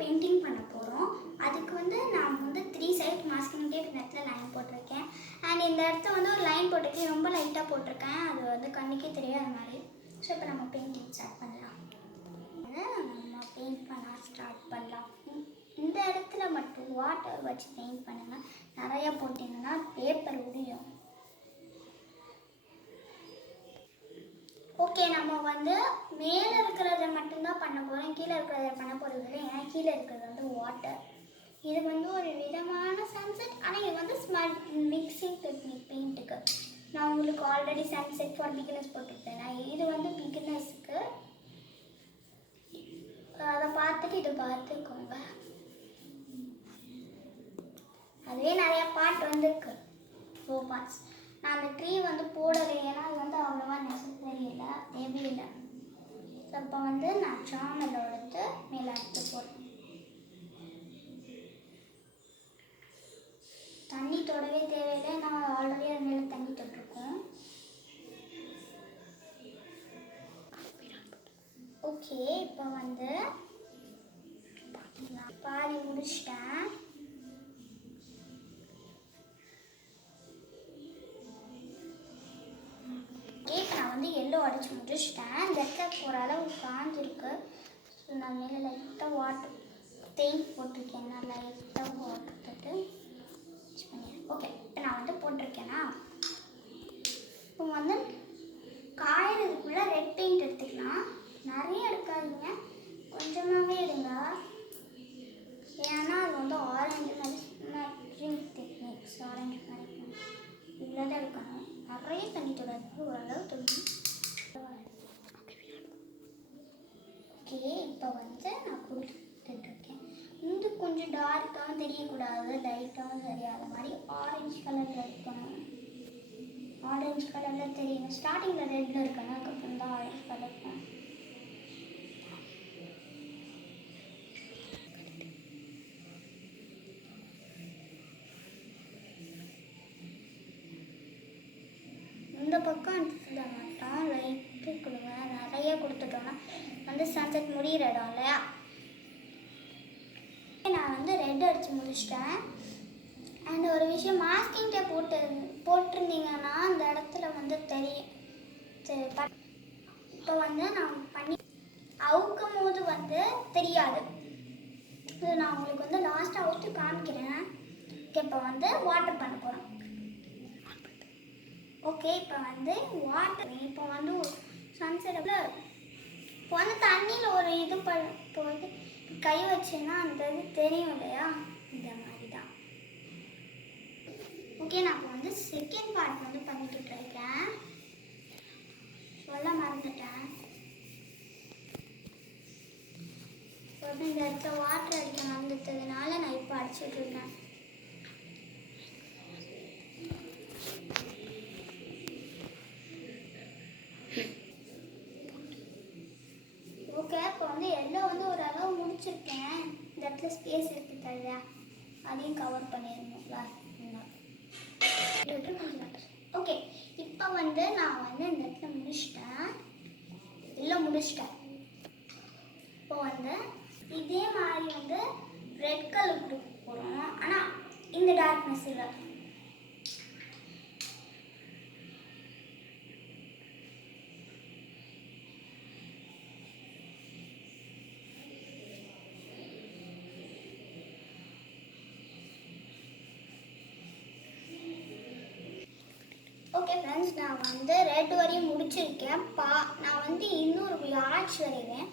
Painting பண்ண போகிறோம். அதுக்கு வந்து நான் வந்து 3 சைட் மாஸ்கிங் டேப் இந்த இடத்துல லைன் போட்டிருக்கேன். அண்ட் இந்த இடத்துல வந்து ஒரு லைன் போட்டிருக்கேன், ரொம்ப லைட்டாக போட்டிருக்கேன், அது வந்து கண்ணுக்கே தெரியாத மாதிரி. ஸோ இப்போ நம்ம பெயிண்டிங் ஸ்டார்ட் பண்ணலாம். நம்ம பெயிண்ட் பண்ண ஸ்டார்ட் பண்ணலாம். இந்த இடத்துல மட்டும் வாட்டர் வச்சு பெயிண்ட் பண்ணுங்கள். நிறையா போட்டிங்கன்னா பேப்பர் உரியும். ஓகே, நம்ம வந்து மேலே இருக்கிறத மட்டும்தான் பண்ண போகிறோம், கீழே இருக்கிறத பண்ண போகிறது இல்லை. ஏன்னா கீழே இருக்கிறது வந்து வாட்டர். இது வந்து ஒரு விதமான சன்செட், ஆனால் இது வந்து ஸ்மால் மிக்சிங் டெக்னிக் பெயிண்ட்டுக்கு. நான் உங்களுக்கு ஆல்ரெடி சன்செட் ஃபார் பிகினர்ஸ் போட்டிருப்பேன். இது வந்து பிகினர்ஸுக்கு, அதை பார்த்துட்டு இதை பார்த்துக்கோங்க. அதுவே நிறையா பார்ட் வந்துருக்கு, 4 பார்ட்ஸ். நான் அந்த ட்ரீ வந்து போடலை, ஏன்னா அது வந்து அவ்வளோவா நெசசரி இல்லை, தேவையில்லை. ஸோ இப்போ வந்து நான் சாமல் எடுத்து மேலே எடுத்து போடுறேன். தண்ணி தொடவே தேவையில்லை, நான் ஆல்ரெடி அது மேலே தண்ணி தொட்டிருக்கோம். ஓகே, இப்போ வந்து பாதி முடிச்சிட்டேன். எல்லோ அடிச்சு முடிச்சிட்டேன். இந்த இடத்துல போகிற அளவு காஞ்சிருக்கு. ஸோ நான் மேலே லைட்டாக வாட்டர் பெயிண்ட் போட்டிருக்கேன். நான் லைட்டாக வாட்டர் போட்டு மிக்ஸ் பண்ணிடுறேன். ஓகே, இப்போ நான் வந்து போட்டிருக்கேன்னா இப்போ வந்து காயறதுக்குள்ளே ரெட் பெயிண்ட் எடுத்துக்கலாம். நிறைய எடுக்காதீங்க, கொஞ்சமாகவே எடுங்க. ஏன்னா அது வந்து ஆரஞ்சு மாதிரி டெக்னிக்ஸ், ஆரஞ்சு மாதிரி இவ்வளோ தான் எடுக்கணும். நிறைய தண்ணி தொடர்ந்து ஓரளவு தொண்ணு. ஓகே, இப்போ வந்து நான் கொடுத்துட்ருக்கேன். இன்னும் கொஞ்சம் டார்க்காகவும் தெரியக்கூடாது, லைட்டாகவும் தெரியாத மாதிரி ஆரஞ்சு கலரில் இருக்கணும். ஆரஞ்சு கலரில் தெரியணும். ஸ்டார்டிங்கில் ரெட்டில் இருக்கணும், அதுக்கப்புறம் தான் ஆரஞ்சு கலர் இருக்கணும். இந்த பக்கம் எடுத்துட மாட்டோம், லைட்டு கொடுங்க. நிறைய கொடுத்துட்டோன்னா வந்து சன்செட் முடிகிற இடம் இல்லையா. நான் வந்து ரெட் அடித்து முடிச்சிட்டேன். அண்ட் ஒரு விஷயம், மாஸ்கிங் டேப் போட்டிருந்தீங்கன்னா அந்த இடத்துல வந்து தெரியும். இப்போ வந்து நான் பண்ணி அவுக்கும் போது வந்து தெரியாது. இது நான் உங்களுக்கு வந்து லாஸ்ட்டாக அவுத்து காமிக்கிறேன். இப்போ வந்து வாட்டர் பண்ண போகிறோம். ஓகே, இப்போ வந்து வாட்டர், இப்போ வந்து சன்செட்டில் இப்போ வந்து தண்ணியில் ஒரு இது போது கை வச்சுன்னா அந்த இது தெரியும் இல்லையா, இந்த மாதிரி தான். ஓகே, நான் இப்போ வந்து செகண்ட் பார்ட் வந்து பண்ணிக்கிட்டு இருக்கேன், சொல்ல மறந்துட்டேன். இந்த இடத்துல வாட்டர் அடிக்க மறந்துட்டதுனால நான் இப்போ அடிச்சுட்டு இருக்கேன். ஓகே, இப்போ வந்து எல்லாம் வந்து ஒரு அளவு முடிச்சிருக்கேன். இந்த இடத்துல ஸ்பேஸ் இருக்குது தவிர அதையும் கவர் பண்ணிடணுங்களா. ஓகே, இப்போ வந்து நான் வந்து இந்த இடத்துல முடிச்சிட்டேன், எல்லாம் முடிச்சிட்டேன். இப்போ வந்து இதே மாதிரி வந்து ரெட் கலர் கொடுக்க போகிறோம், ஆனால் இந்த டார்க்னஸ் இல்லை. ஓகே ஃப்ரெண்ட்ஸ், நான் வந்து ரெட் வரையும் முடிச்சிருக்கேன். நான் வந்து இன்னொரு ஆர்ச் வரைவேன்.